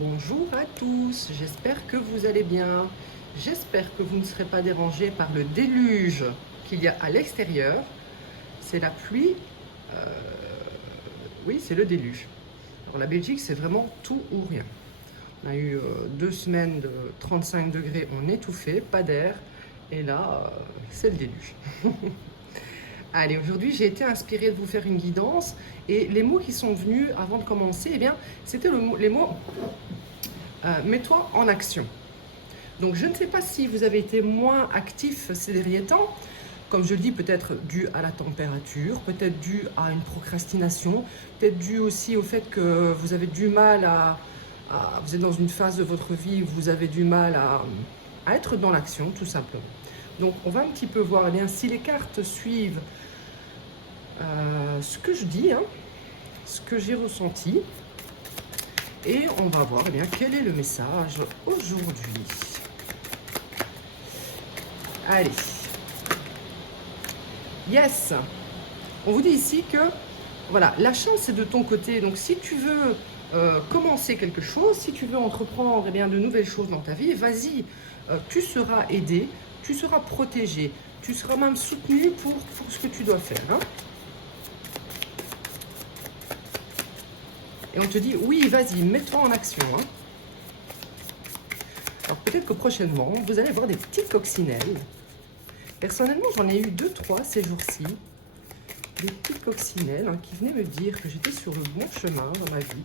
Bonjour à tous, j'espère que vous allez bien. J'espère que vous ne serez pas dérangés par le déluge qu'il y a à l'extérieur. C'est la pluie, euh, oui, c'est le déluge. Alors la Belgique, c'est vraiment tout ou rien. On a eu 2 semaines de 35 degrés, on étouffait, pas d'air. Et là, c'est le déluge. Allez, aujourd'hui, j'ai été inspirée de vous faire une guidance. Et les mots qui sont venus avant de commencer, eh bien, c'était les mots mets-toi en action. Donc je ne sais pas si vous avez été moins actif ces derniers temps, comme je le dis, peut-être dû à la température, peut-être dû à une procrastination, peut-être dû aussi au fait que vous avez du mal vous êtes dans une phase de votre vie où vous avez du mal à être dans l'action, tout simplement. Donc on va un petit peu voir, eh bien, si les cartes suivent ce que je dis, hein, ce que j'ai ressenti. Et on va voir eh bien, quel est le message aujourd'hui. Allez. Yes. On vous dit ici que voilà, la chance est de ton côté. Donc si tu veux commencer quelque chose, si tu veux entreprendre eh bien, de nouvelles choses dans ta vie, vas-y, tu seras aidé, tu seras protégé, tu seras même soutenu pour ce que tu dois faire. Hein. Et on te dit, oui, vas-y, mets-toi en action. Hein. Alors peut-être que prochainement, vous allez avoir des petites coccinelles. Personnellement, j'en ai eu 2-3 ces jours-ci. Des petites coccinelles qui venaient me dire que j'étais sur le bon chemin dans ma vie.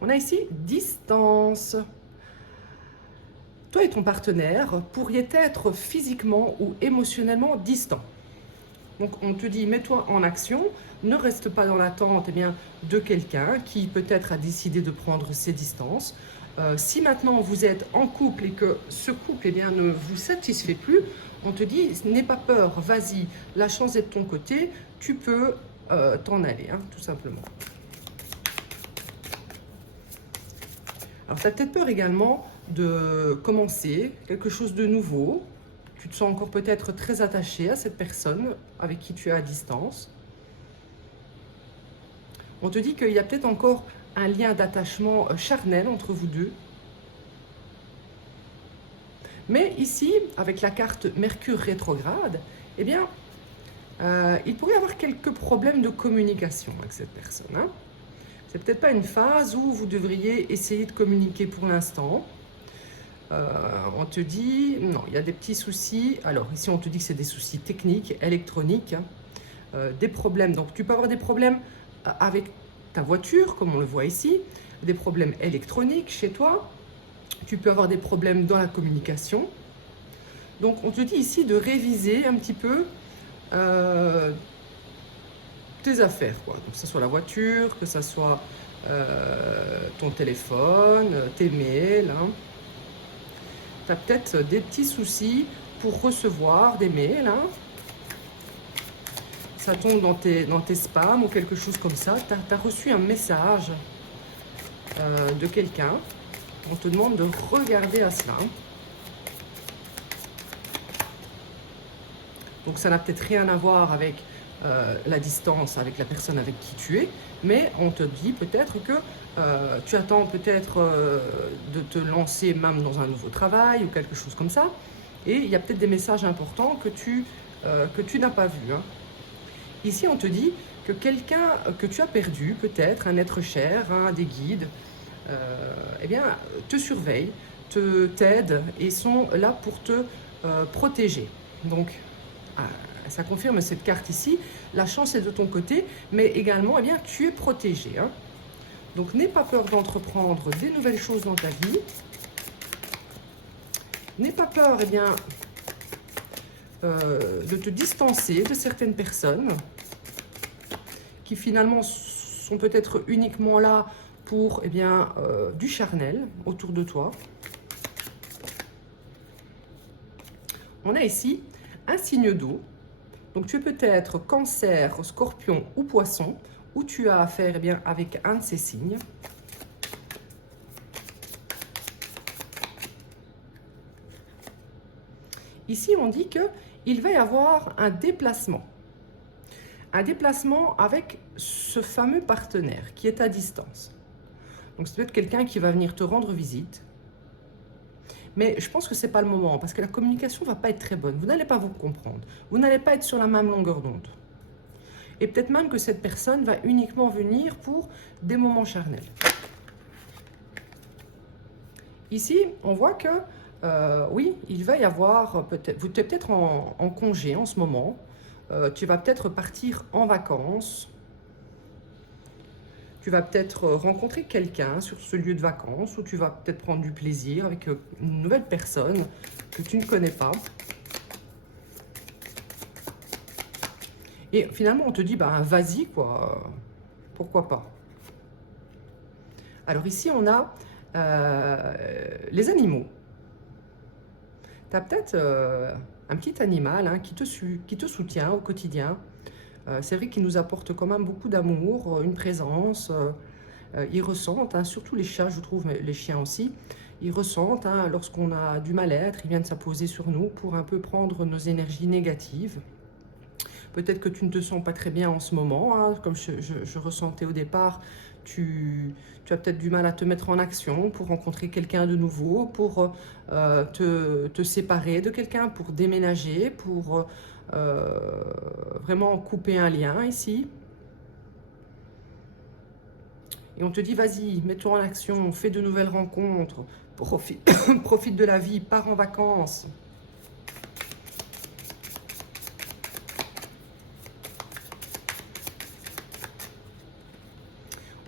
On a ici distance. Toi et ton partenaire pourriez être physiquement ou émotionnellement distants. Donc on te dit, mets-toi en action, ne reste pas dans l'attente eh bien, de quelqu'un qui peut-être a décidé de prendre ses distances. Si maintenant vous êtes en couple et que ce couple eh bien, ne vous satisfait plus, on te dit, n'aie pas peur, vas-y, la chance est de ton côté, tu peux t'en aller, hein, tout simplement. Alors tu as peut-être peur également de commencer quelque chose de nouveau. Tu te sens encore peut-être très attaché à cette personne avec qui tu es à distance. On te dit qu'il y a peut-être encore un lien d'attachement charnel entre vous deux. Mais ici, avec la carte Mercure rétrograde, eh bien, il pourrait y avoir quelques problèmes de communication avec cette personne. Hein. C'est peut-être pas une phase où vous devriez essayer de communiquer pour l'instant. On te dit, non, il y a des petits soucis. Alors ici, on te dit que c'est des soucis techniques, électroniques, hein, des problèmes. Donc tu peux avoir des problèmes avec ta voiture, comme on le voit ici, des problèmes électroniques chez toi. Tu peux avoir des problèmes dans la communication. Donc on te dit ici de réviser un petit peu tes affaires, quoi. Donc, que ce soit la voiture, que ce soit ton téléphone, tes mails. Hein. Tu as peut-être des petits soucis pour recevoir des mails. Hein. Ça tombe dans tes spams ou quelque chose comme ça. Tu as reçu un message de quelqu'un. On te demande de regarder à cela. Donc ça n'a peut-être rien à voir avec la distance, avec la personne avec qui tu es, mais on te dit peut-être que tu attends peut-être de te lancer même dans un nouveau travail ou quelque chose comme ça, et il y a peut-être des messages importants que tu n'as pas vus. Hein. Ici, on te dit que quelqu'un que tu as perdu, peut-être un être cher, hein, des guides, eh bien, te surveillent, t'aident et sont là pour te protéger. Donc, ça confirme cette carte ici. La chance est de ton côté, mais également, eh bien, tu es protégé. Hein. Donc, n'aie pas peur d'entreprendre des nouvelles choses dans ta vie. N'aie pas peur, eh bien, de te distancer de certaines personnes qui finalement sont peut-être uniquement là pour eh bien, du charnel autour de toi. On a ici un signe d'eau. Donc tu es peut-être Cancer, Scorpion ou Poisson, où tu as affaire eh bien, avec un de ces signes. Ici, on dit qu'il va y avoir un déplacement. un déplacement avec ce fameux partenaire qui est à distance. Donc, c'est peut-être quelqu'un qui va venir te rendre visite. Mais je pense que ce n'est pas le moment, parce que la communication ne va pas être très bonne. Vous n'allez pas vous comprendre. Vous n'allez pas être sur la même longueur d'onde. Et peut-être même que cette personne va uniquement venir pour des moments charnels. Ici, on voit que, oui, il va y avoir peut-être, vous êtes peut-être en congé en ce moment, tu vas peut-être partir en vacances, tu vas peut-être rencontrer quelqu'un sur ce lieu de vacances, ou tu vas peut-être prendre du plaisir avec une nouvelle personne que tu ne connais pas. Et finalement, on te dit, bah, vas-y, quoi, pourquoi pas. Alors ici, on a les animaux. Tu as peut-être un petit animal hein, qui te soutient au quotidien. C'est vrai qu'il nous apporte quand même beaucoup d'amour, une présence. Ils ressentent, hein, surtout les chats, je trouve, mais les chiens aussi, ils ressentent hein, lorsqu'on a du mal-être, ils viennent s'apposer sur nous pour un peu prendre nos énergies négatives. Peut-être que tu ne te sens pas très bien en ce moment, hein, comme je ressentais au départ. Tu as peut-être du mal à te mettre en action pour rencontrer quelqu'un de nouveau, pour te séparer de quelqu'un, pour déménager, pour vraiment couper un lien ici. Et on te dit, vas-y, mets-toi en action, fais de nouvelles rencontres, profite de la vie, pars en vacances.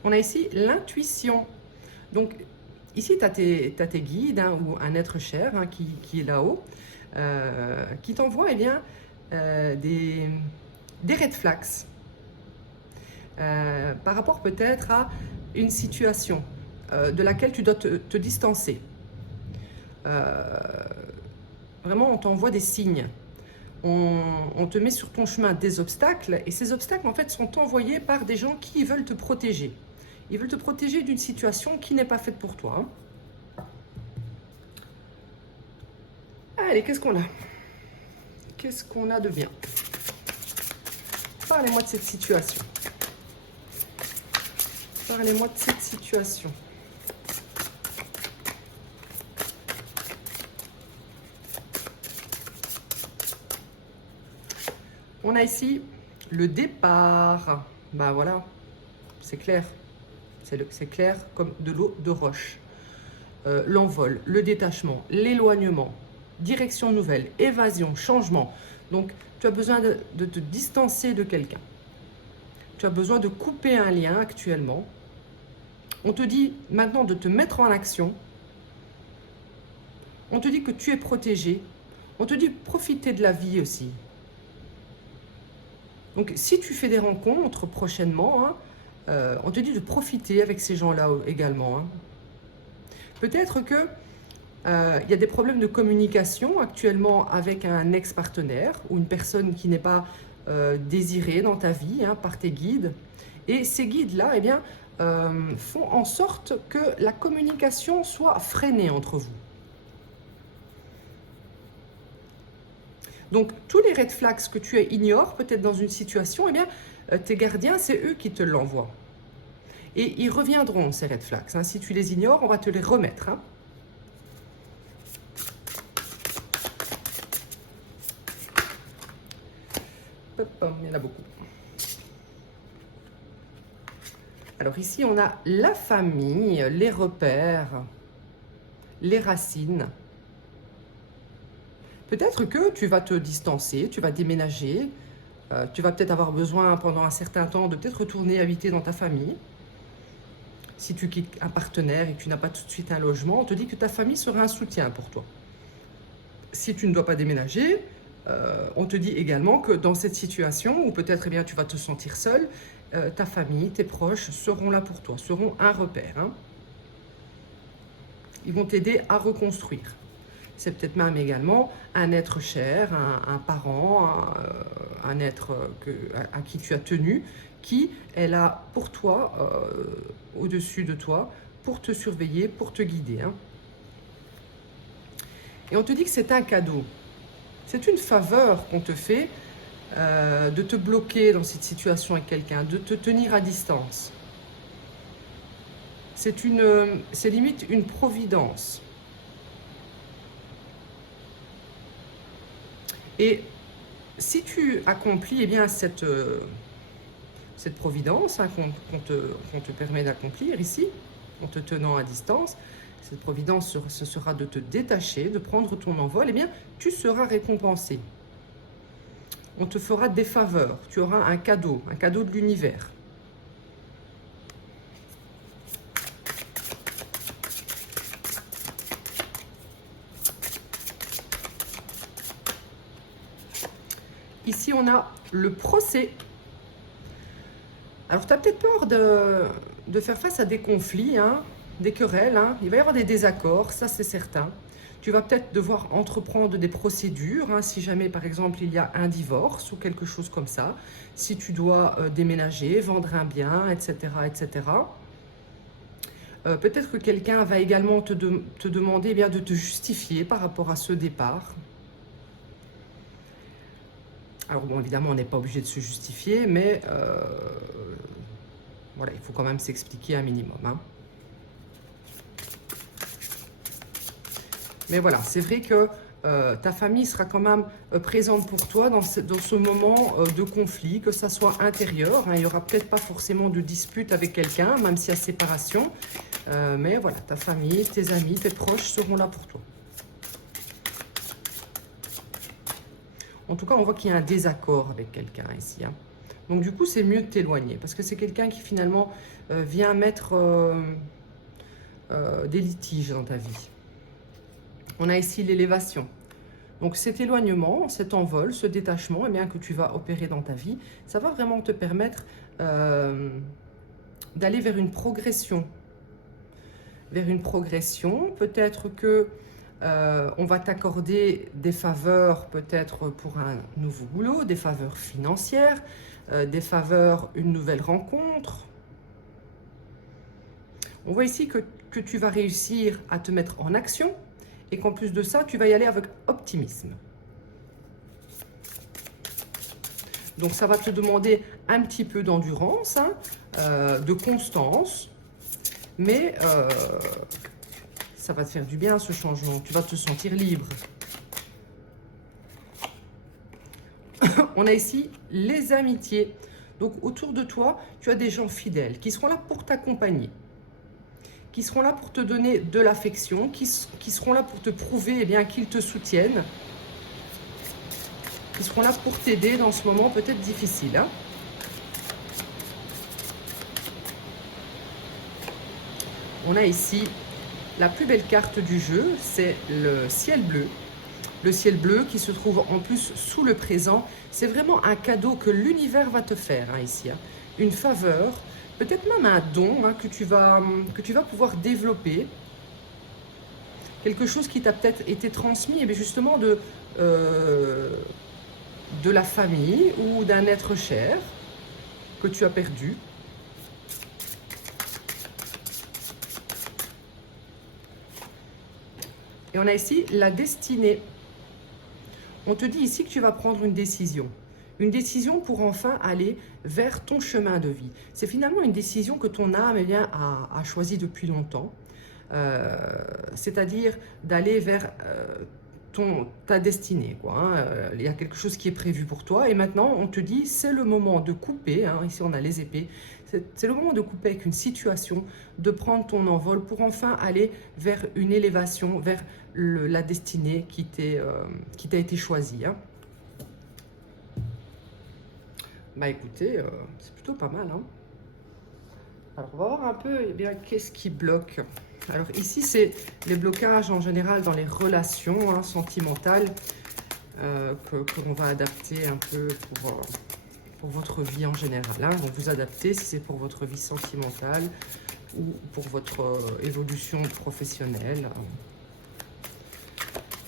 On a ici l'intuition. Donc, ici, tu as tes guides hein, ou un être cher hein, qui est là-haut, qui t'envoie eh bien, des red flags par rapport peut-être à une situation de laquelle tu dois te distancer. Vraiment, on t'envoie des signes. On te met sur ton chemin des obstacles et ces obstacles en fait sont envoyés par des gens qui veulent te protéger. Ils veulent te protéger d'une situation qui n'est pas faite pour toi. Allez, qu'est-ce qu'on a? Qu'est-ce qu'on a de bien? Parlez-moi de cette situation. Parlez-moi de cette situation. On a ici le départ. Ben voilà, c'est clair. C'est clair comme de l'eau de roche. L'envol, le détachement, l'éloignement, direction nouvelle, évasion, changement. Donc, tu as besoin de te distancer de quelqu'un. Tu as besoin de couper un lien actuellement. On te dit maintenant de te mettre en action. On te dit que tu es protégé. On te dit de profiter de la vie aussi. Donc, si tu fais des rencontres prochainement, hein, on te dit de profiter avec ces gens-là également. Hein. Peut-être que y a des problèmes de communication actuellement avec un ex-partenaire ou une personne qui n'est pas désirée dans ta vie hein, par tes guides. Et ces guides-là eh bien, font en sorte que la communication soit freinée entre vous. Donc, tous les red flags que tu ignores, peut-être dans une situation, eh bien, tes gardiens, c'est eux qui te l'envoient. Et ils reviendront, ces red flags. Hein. Si tu les ignores, on va te les remettre. Hein. Il y en a beaucoup. Alors ici, on a la famille, les repères, les racines. Peut-être que tu vas te distancer, tu vas déménager, tu vas peut-être avoir besoin pendant un certain temps de peut-être retourner habiter dans ta famille. Si tu quittes un partenaire et que tu n'as pas tout de suite un logement, on te dit que ta famille sera un soutien pour toi. Si tu ne dois pas déménager, on te dit également que dans cette situation, où peut-être eh bien, tu vas te sentir seul, ta famille, tes proches seront là pour toi, seront un repère. Hein. Ils vont t'aider à reconstruire. C'est peut-être même également un être cher, un parent, un être à qui tu as tenu, qui est là pour toi, au-dessus de toi, pour te surveiller, pour te guider. Hein. Et on te dit que c'est un cadeau. C'est une faveur qu'on te fait de te bloquer dans cette situation avec quelqu'un, de te tenir à distance. C'est limite une providence. Et si tu accomplis cette providence hein, qu'on te permet d'accomplir ici, en te tenant à distance, cette providence, ce sera de te détacher, de prendre ton envol, eh bien, tu seras récompensé. On te fera des faveurs, tu auras un cadeau de l'univers. Ici, on a le procès. Alors, tu as peut-être peur de faire face à des conflits, hein, des querelles. Hein. Il va y avoir des désaccords, ça c'est certain. Tu vas peut-être devoir entreprendre des procédures, hein, si jamais, par exemple, il y a un divorce ou quelque chose comme ça. Si tu dois déménager, vendre un bien, etc., etc. Peut-être que quelqu'un va également te demander bien, de te justifier par rapport à ce départ. Alors bon, évidemment, on n'est pas obligé de se justifier, mais voilà, il faut quand même s'expliquer un minimum. Hein. Mais voilà, c'est vrai que ta famille sera quand même présente pour toi dans ce moment de conflit, que ça soit intérieur. Hein, il n'y aura peut-être pas forcément de dispute avec quelqu'un, même s'il y a séparation. Mais voilà, ta famille, tes amis, tes proches seront là pour toi. En tout cas, on voit qu'il y a un désaccord avec quelqu'un ici. Hein. Donc du coup, c'est mieux de t'éloigner, parce que c'est quelqu'un qui finalement vient mettre des litiges dans ta vie. On a ici l'élévation. Donc cet éloignement, cet envol, ce détachement eh bien, que tu vas opérer dans ta vie, ça va vraiment te permettre d'aller vers une progression. Vers une progression, peut-être que on va t'accorder des faveurs, peut-être pour un nouveau boulot, des faveurs financières, des faveurs, une nouvelle rencontre. On voit ici que tu vas réussir à te mettre en action et qu'en plus de ça, tu vas y aller avec optimisme. Donc ça va te demander un petit peu d'endurance, hein, de constance, mais ça va te faire du bien ce changement, tu vas te sentir libre. On a ici les amitiés. Donc autour de toi, tu as des gens fidèles qui seront là pour t'accompagner, qui seront là pour te donner de l'affection, qui seront là pour te prouver eh bien, qu'ils te soutiennent, qui seront là pour t'aider dans ce moment peut-être difficile. Hein. On a ici la plus belle carte du jeu, c'est le ciel bleu. Le ciel bleu qui se trouve en plus sous le présent. C'est vraiment un cadeau que l'univers va te faire hein, ici. Hein. Une faveur, peut-être même un don hein, que tu vas pouvoir développer. Quelque chose qui t'a peut-être été transmis et bien justement de la famille ou d'un être cher que tu as perdu. Et on a ici la destinée. On te dit ici que tu vas prendre une décision. Une décision pour enfin aller vers ton chemin de vie. C'est finalement une décision que ton âme eh bien, a choisie depuis longtemps. C'est-à-dire d'aller vers ta destinée. Quoi, hein. Il y a quelque chose qui est prévu pour toi. Et maintenant, on te dit, c'est le moment de couper. Hein. Ici, on a les épées. C'est le moment de couper avec une situation, de prendre ton envol pour enfin aller vers une élévation, vers la destinée qui t'a été choisie. Hein. Bah écoutez, c'est plutôt pas mal. Hein. Alors, on va voir un peu eh bien, qu'est-ce qui bloque. Alors ici, c'est les blocages en général dans les relations hein, sentimentales que l'on va adapter un peu pour votre vie en général. Hein. Donc vous adaptez si c'est pour votre vie sentimentale ou pour votre évolution professionnelle.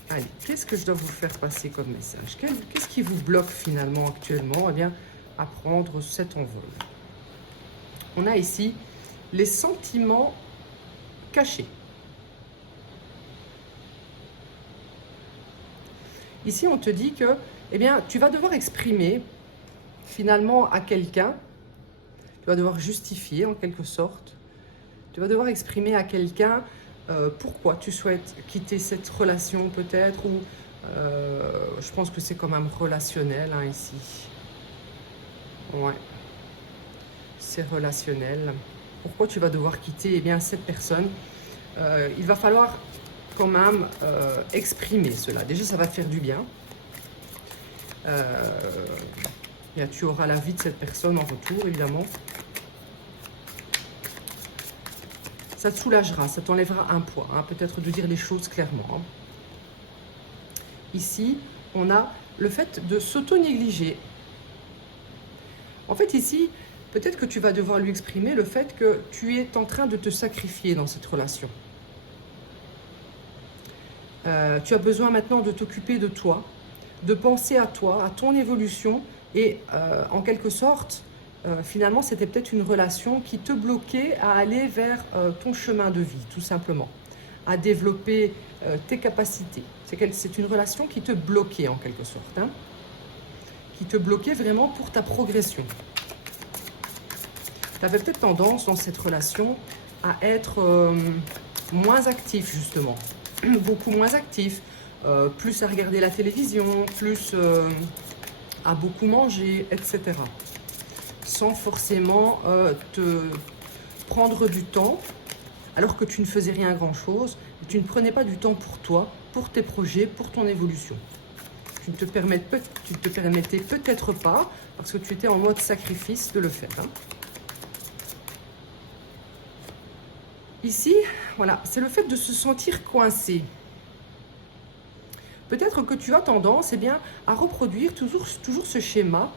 Allez, qu'est-ce que je dois vous faire passer comme message? Qu'est-ce qui vous bloque finalement actuellement eh bien, à prendre cet envol? On a ici les sentiments cachés. Ici, on te dit que eh bien, tu vas devoir exprimer finalement à quelqu'un, tu vas devoir justifier en quelque sorte, tu vas devoir exprimer à quelqu'un pourquoi tu souhaites quitter cette relation peut-être, ou je pense que c'est quand même relationnel hein, ici. Ouais, c'est relationnel. Pourquoi tu vas devoir quitter eh bien, cette personne? Il va falloir quand même exprimer cela. Déjà, ça va te faire du bien. Bien, tu auras la vie de cette personne en retour, évidemment. Ça te soulagera, ça t'enlèvera un poids, hein, peut-être de dire les choses clairement. Hein. Ici, on a le fait de s'auto-négliger. En fait, ici, peut-être que tu vas devoir lui exprimer le fait que tu es en train de te sacrifier dans cette relation. Tu as besoin maintenant de t'occuper de toi, de penser à toi, à ton évolution, et en quelque sorte, finalement, c'était peut-être une relation qui te bloquait à aller vers ton chemin de vie, tout simplement, à développer tes capacités. C'est une relation qui te bloquait en quelque sorte, hein, qui te bloquait vraiment pour ta progression. Tu avais peut-être tendance dans cette relation à être moins actif, justement, beaucoup moins actif, plus à regarder la télévision, plus à beaucoup manger, etc. Sans forcément te prendre du temps, alors que tu ne faisais rien grand-chose, tu ne prenais pas du temps pour toi, pour tes projets, pour ton évolution. Tu ne te permettais peut-être pas, parce que tu étais en mode sacrifice, de le faire. Hein. Ici, voilà, c'est le fait de se sentir coincé. Peut-être que tu as tendance eh bien, à reproduire toujours ce schéma.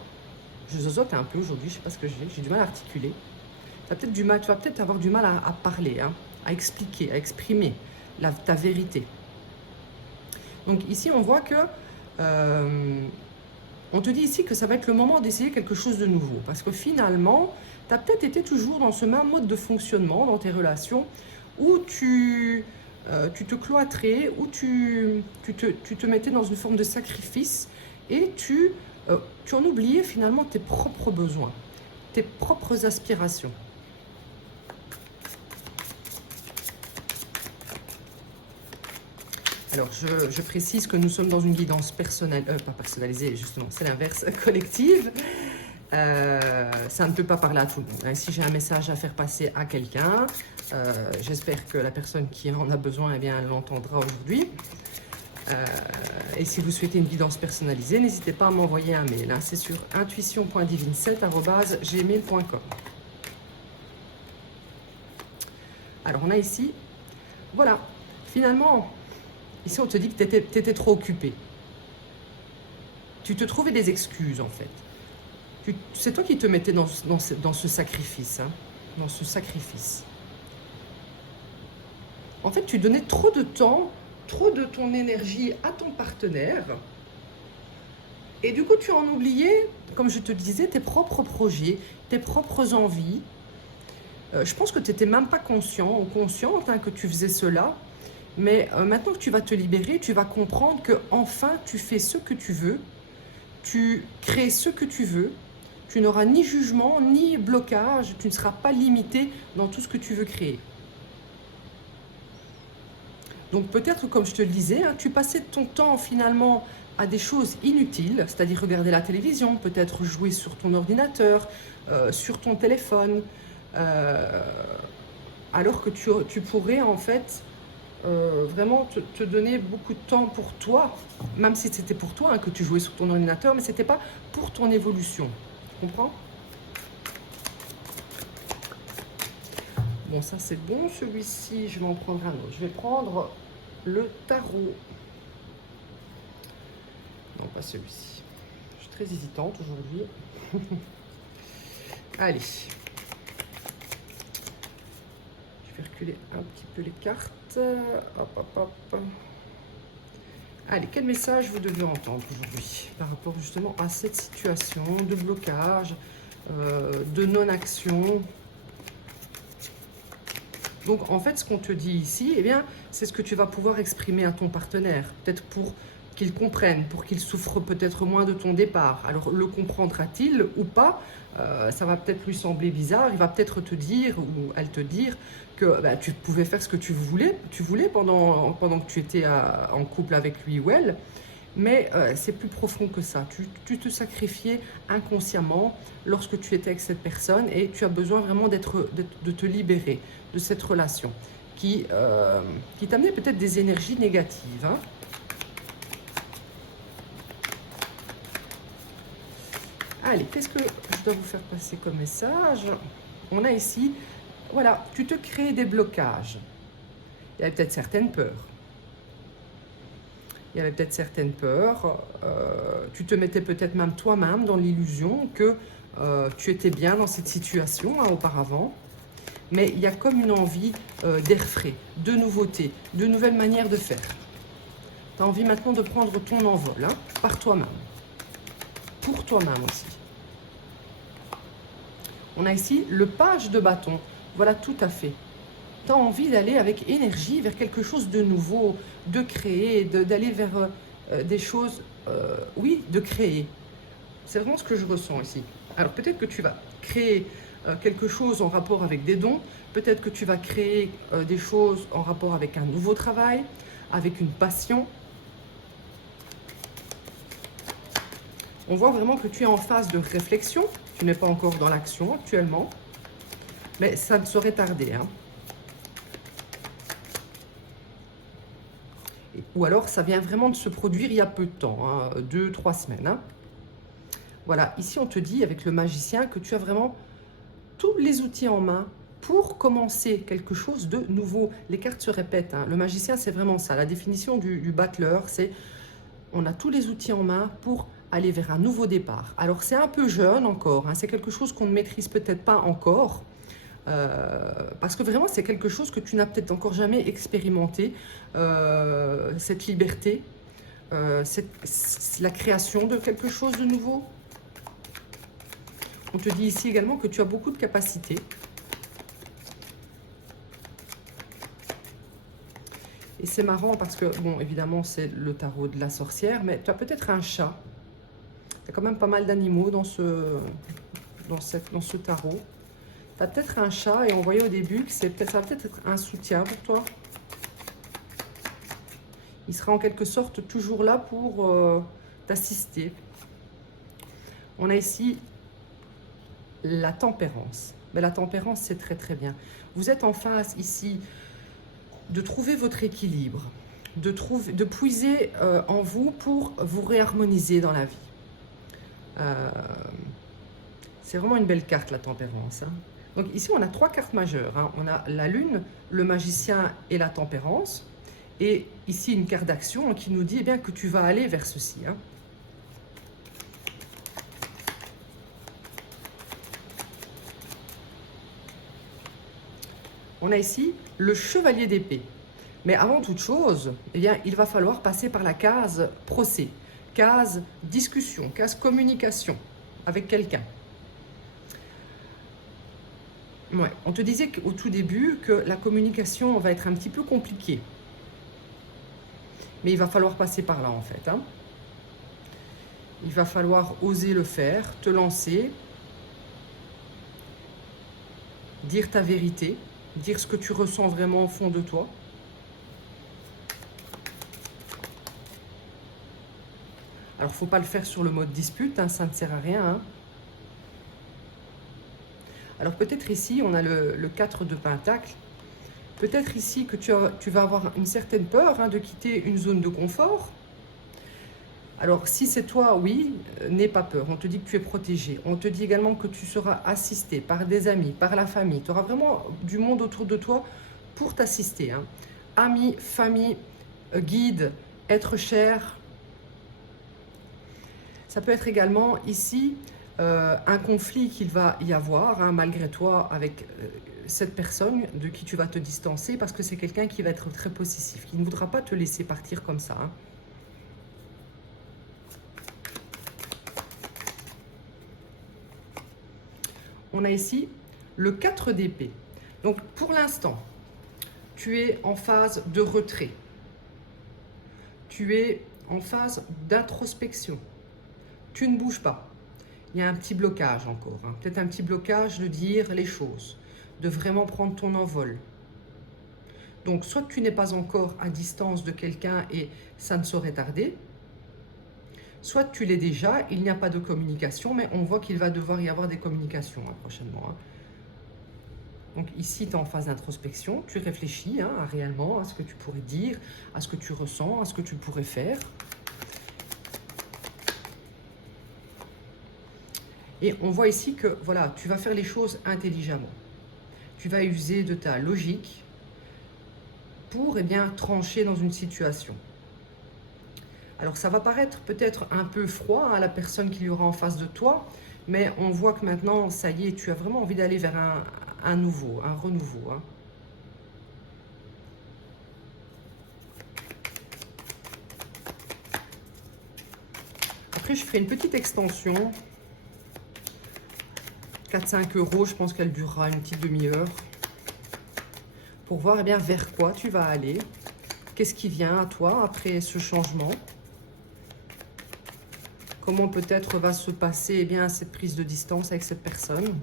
Je zozote un peu aujourd'hui, je ne sais pas ce que j'ai du mal à articuler. Tu vas peut-être avoir du mal à parler, hein, à expliquer, à exprimer ta vérité. Donc ici, on voit que on te dit ici que ça va être le moment d'essayer quelque chose de nouveau. Parce que finalement, tu as peut-être été toujours dans ce même mode de fonctionnement dans tes relations où tu te cloîtrais, où tu te mettais dans une forme de sacrifice et tu en oubliais finalement tes propres besoins, tes propres aspirations. Alors, je précise que nous sommes dans une guidance personnelle, pas personnalisée, justement, c'est l'inverse, collective. Ça ne peut pas parler à tout le monde. Hein. Si j'ai un message à faire passer à quelqu'un, j'espère que la personne qui en a besoin, eh bien, elle l'entendra aujourd'hui. Et si vous souhaitez une guidance personnalisée, n'hésitez pas à m'envoyer un mail. Hein. C'est sur intuition.divine7@gmail.com. Alors, on a ici, voilà, finalement... Ici, on te dit que tu étais trop occupé. Tu te trouvais des excuses, en fait. C'est toi qui te mettais dans ce sacrifice. Hein, dans ce sacrifice. En fait, tu donnais trop de temps, trop de ton énergie à ton partenaire. Et du coup, tu en oubliais, comme je te disais, tes propres projets, tes propres envies. Je pense que tu n'étais même pas conscient ou consciente hein, que tu faisais cela. Mais maintenant que tu vas te libérer, tu vas comprendre que enfin tu fais ce que tu veux, tu crées ce que tu veux, tu n'auras ni jugement, ni blocage, tu ne seras pas limité dans tout ce que tu veux créer. Donc peut-être, comme je te le disais, hein, tu passais ton temps finalement à des choses inutiles, c'est-à-dire regarder la télévision, peut-être jouer sur ton ordinateur, sur ton téléphone, alors que tu pourrais en fait... vraiment te donner beaucoup de temps pour toi, même si c'était pour toi hein, que tu jouais sur ton ordinateur, mais ce n'était pas pour ton évolution. Tu comprends? Bon, ça c'est bon, celui-ci, je vais en prendre un autre. Je vais prendre le tarot. Non, pas celui-ci. Je suis très hésitante aujourd'hui. Allez. Je vais reculer un petit peu les cartes. Hop, hop, hop. Allez, quel message vous devez entendre aujourd'hui par rapport justement à cette situation de blocage, de non-action? Donc, en fait, ce qu'on te dit ici, eh bien, c'est ce que tu vas pouvoir exprimer à ton partenaire. Peut-être pour qu'il comprenne, pour qu'il souffre peut-être moins de ton départ. Alors le comprendra-t-il ou pas? Ça va peut-être lui sembler bizarre, il va peut-être te dire ou elle te dire que bah, tu pouvais faire ce que tu voulais pendant que tu étais en couple avec lui ou elle, mais c'est plus profond que ça. Tu te sacrifiais inconsciemment lorsque tu étais avec cette personne et tu as besoin vraiment de te libérer de cette relation qui t'amenait peut-être des énergies négatives, hein. Allez, qu'est-ce que je dois vous faire passer comme message? On a ici, voilà, tu te crées des blocages. Il y avait peut-être certaines peurs. Il y avait peut-être certaines peurs. Tu te mettais peut-être même toi-même dans l'illusion que tu étais bien dans cette situation hein, auparavant. Mais il y a comme une envie d'air frais, de nouveautés, de nouvelles manières de faire. Tu as envie maintenant de prendre ton envol hein, par toi-même. Pour toi-même aussi. On a ici le page de bâton. Voilà, tout à fait. Tu as envie d'aller avec énergie vers quelque chose de nouveau, de créer, d'aller vers des choses, oui, de créer. C'est vraiment ce que je ressens ici. Alors peut-être que tu vas créer quelque chose en rapport avec des dons, peut-être que tu vas créer des choses en rapport avec un nouveau travail, avec une passion. On voit vraiment que tu es en phase de réflexion. Tu n'es pas encore dans l'action actuellement, mais ça ne saurait tarder. Hein. Ou alors, ça vient vraiment de se produire il y a peu de temps, hein, 2-3 semaines. Hein. Voilà, ici on te dit avec le magicien que tu as vraiment tous les outils en main pour commencer quelque chose de nouveau. Les cartes se répètent. Hein. Le magicien, c'est vraiment ça. La définition du battleur, c'est on a tous les outils en main pour aller vers un nouveau départ. Alors c'est un peu jeune encore, hein, c'est quelque chose qu'on ne maîtrise peut-être pas encore, parce que vraiment c'est quelque chose que tu n'as peut-être encore jamais expérimenté, cette liberté, la création de quelque chose de nouveau. On te dit ici également que tu as beaucoup de capacités. Et c'est marrant parce que, bon, évidemment, c'est le tarot de la sorcière, mais tu as peut-être un chat. Il y a quand même pas mal d'animaux dans ce tarot. Tu as peut-être un chat et on voyait au début que ça va peut-être être un soutien pour toi. Il sera en quelque sorte toujours là pour t'assister. On a ici la tempérance. Mais la tempérance, c'est très très bien. Vous êtes en phase ici de trouver votre équilibre, de puiser en vous pour vous réharmoniser dans la vie. C'est vraiment une belle carte, la tempérance. Hein. Donc ici, on a 3 cartes majeures. Hein. On a la lune, le magicien et la tempérance. Et ici, une carte d'action qui nous dit eh bien, que tu vas aller vers ceci. Hein. On a ici le chevalier d'épée. Mais avant toute chose, eh bien, il va falloir passer par la case procès, case discussion, case communication avec quelqu'un. Ouais, on te disait au tout début que la communication va être un petit peu compliquée. Mais il va falloir passer par là en fait. Hein. Il va falloir oser le faire, te lancer, dire ta vérité, dire ce que tu ressens vraiment au fond de toi. Alors, il ne faut pas le faire sur le mode dispute, hein, ça ne sert à rien. Hein. Alors, peut-être ici, on a le 4 de Pentacle. Peut-être ici que tu vas avoir une certaine peur hein, de quitter une zone de confort. Alors, si c'est toi, oui, n'aie pas peur. On te dit que tu es protégé. On te dit également que tu seras assisté par des amis, par la famille. Tu auras vraiment du monde autour de toi pour t'assister. Hein. Amis, famille, guide, être cher. Ça peut être également ici un conflit qu'il va y avoir, hein, malgré toi, avec cette personne de qui tu vas te distancer, parce que c'est quelqu'un qui va être très possessif, qui ne voudra pas te laisser partir comme ça. Hein. On a ici le 4 d'épée. Donc, pour l'instant, tu es en phase de retrait. Tu es en phase d'introspection. Tu ne bouges pas. Il y a un petit blocage encore, hein. Peut-être un petit blocage de dire les choses, de vraiment prendre ton envol. Donc, soit tu n'es pas encore à distance de quelqu'un et ça ne saurait tarder, soit tu l'es déjà, il n'y a pas de communication, mais on voit qu'il va devoir y avoir des communications hein, prochainement. Hein. Donc ici, tu es en phase d'introspection, tu réfléchis hein, réellement à ce que tu pourrais dire, à ce que tu ressens, à ce que tu pourrais faire. Et on voit ici que voilà, tu vas faire les choses intelligemment. Tu vas user de ta logique pour trancher dans une situation. Alors ça va paraître peut-être un peu froid à la personne qui y aura en face de toi, mais on voit que maintenant, ça y est, tu as vraiment envie d'aller vers un renouveau. Hein. Après, je ferai une petite extension. 4-5 euros, je pense qu'elle durera une petite demi-heure. Pour voir vers quoi tu vas aller. Qu'est-ce qui vient à toi après ce changement? Comment peut-être va se passer cette prise de distance avec cette personne.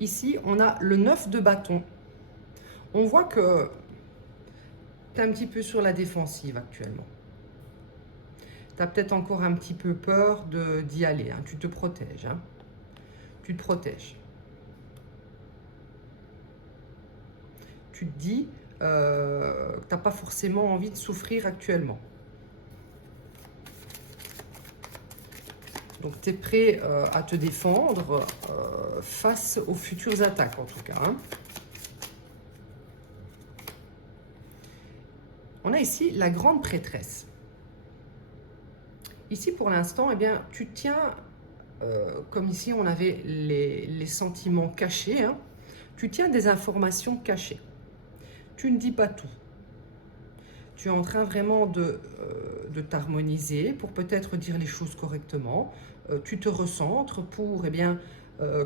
Ici, on a le 9 de bâton. On voit que tu es un petit peu sur la défensive actuellement. Tu as peut-être encore un petit peu peur d'y aller. Hein. Tu te protèges. Hein. Tu te protèges. Tu te dis que tu n'as pas forcément envie de souffrir actuellement. Donc, tu es prêt à te défendre face aux futures attaques, en tout cas. Hein. On a ici la grande prêtresse. Ici, pour l'instant, tu tiens, comme ici, on avait les sentiments cachés, hein, tu tiens des informations cachées. Tu ne dis pas tout. Tu es en train vraiment de t'harmoniser pour peut-être dire les choses correctement. Tu te recentres pour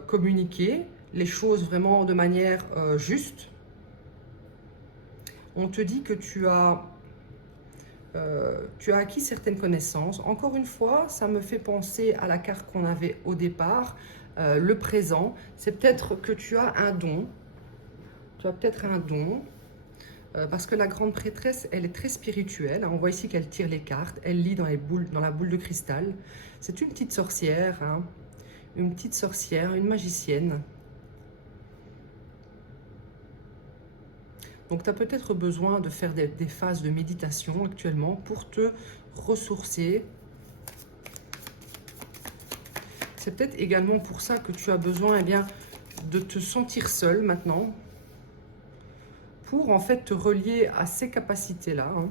communiquer les choses vraiment de manière juste. On te dit que tu as acquis certaines connaissances. Encore une fois, ça me fait penser à la carte qu'on avait au départ, le présent. C'est peut-être que tu as un don. Tu as peut-être un don. Parce que la grande prêtresse, elle est très spirituelle. On voit ici qu'elle tire les cartes, elle lit dans la boule de cristal. C'est une petite sorcière, hein, une petite sorcière, une magicienne. Donc, tu as peut-être besoin de faire des phases de méditation actuellement pour te ressourcer. C'est peut-être également pour ça que tu as besoin de te sentir seul maintenant. Pour en fait te relier à ces capacités-là. Hein.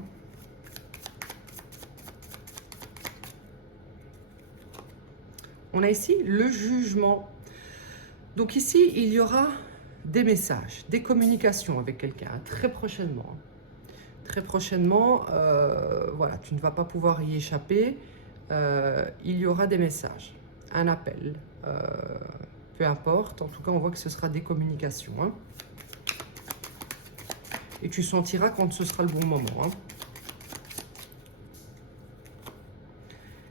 On a ici le jugement. Donc ici, il y aura des messages, des communications avec quelqu'un très prochainement. Très prochainement, voilà, tu ne vas pas pouvoir y échapper. Il y aura des messages, un appel, peu importe. En tout cas, on voit que ce sera des communications. Hein. Et tu sentiras quand ce sera le bon moment. Hein.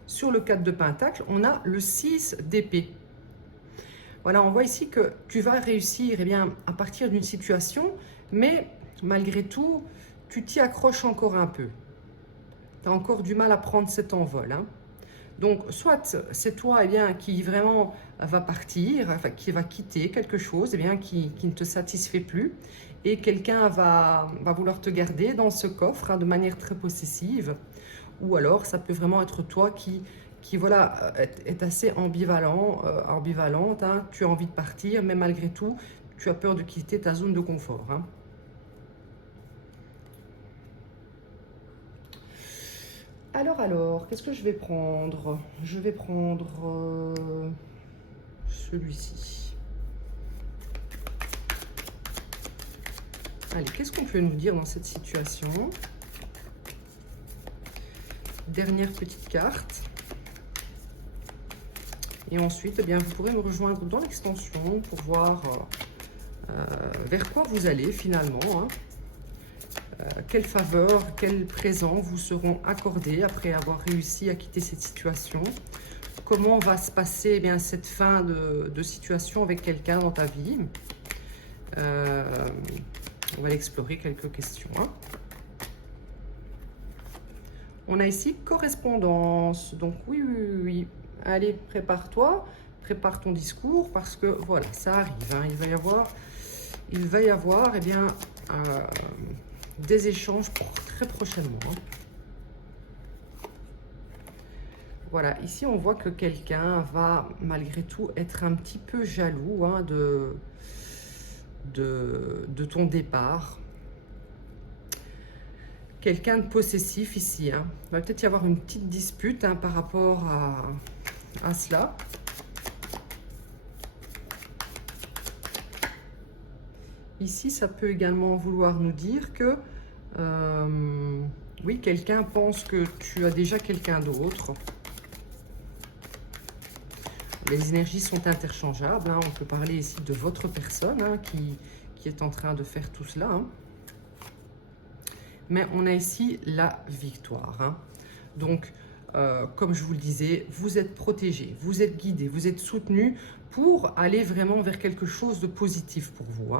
Sur le 4 de Pentacle, on a le 6 d'épée. Voilà, on voit ici que tu vas réussir à partir d'une situation, mais malgré tout, tu t'y accroches encore un peu. Tu as encore du mal à prendre cet envol. Hein. Donc, soit c'est toi qui vraiment va partir, enfin, qui va quitter quelque chose qui ne te satisfait plus, et quelqu'un va vouloir te garder dans ce coffre hein, de manière très possessive. Ou alors, ça peut vraiment être toi qui voilà, est assez ambivalente. Hein. Tu as envie de partir, mais malgré tout, tu as peur de quitter ta zone de confort. Hein. Alors, qu'est-ce que je vais prendre? Je vais prendre celui-ci. Allez, qu'est-ce qu'on peut nous dire dans cette situation? Dernière petite carte. Et ensuite, vous pourrez me rejoindre dans l'extension pour voir vers quoi vous allez finalement. Hein. quelle faveur, quels présents vous seront accordés après avoir réussi à quitter cette situation. Comment va se passer cette fin de situation avec quelqu'un dans ta vie. On va explorer quelques questions. On a ici correspondance. Donc oui. Allez, prépare-toi, prépare ton discours parce que voilà, ça arrive. Il va y avoir des échanges pour très prochainement. Voilà, ici on voit que quelqu'un va malgré tout être un petit peu jaloux de ton départ. Quelqu'un de possessif ici. Il va peut-être y avoir une petite dispute par rapport à cela. Ici, ça peut également vouloir nous dire que, oui, quelqu'un pense que tu as déjà quelqu'un d'autre. Les énergies sont interchangeables. On peut parler ici de votre personne qui est en train de faire tout cela. Mais on a ici la victoire. Donc, comme je vous le disais, vous êtes protégé, vous êtes guidé, vous êtes soutenu pour aller vraiment vers quelque chose de positif pour vous.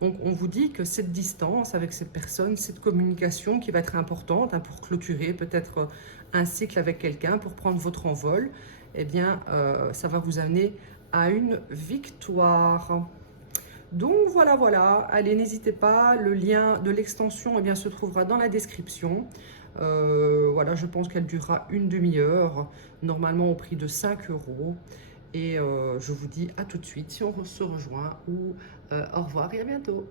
Donc, on vous dit que cette distance avec cette personne, cette communication qui va être importante pour clôturer peut-être un cycle avec quelqu'un, pour prendre votre envol, ça va vous amener à une victoire. Donc voilà, allez, n'hésitez pas, le lien de l'extension se trouvera dans la description. Voilà, je pense qu'elle durera une demi-heure, normalement au prix de 5 €. Et je vous dis à tout de suite si on se rejoint ou au revoir et à bientôt.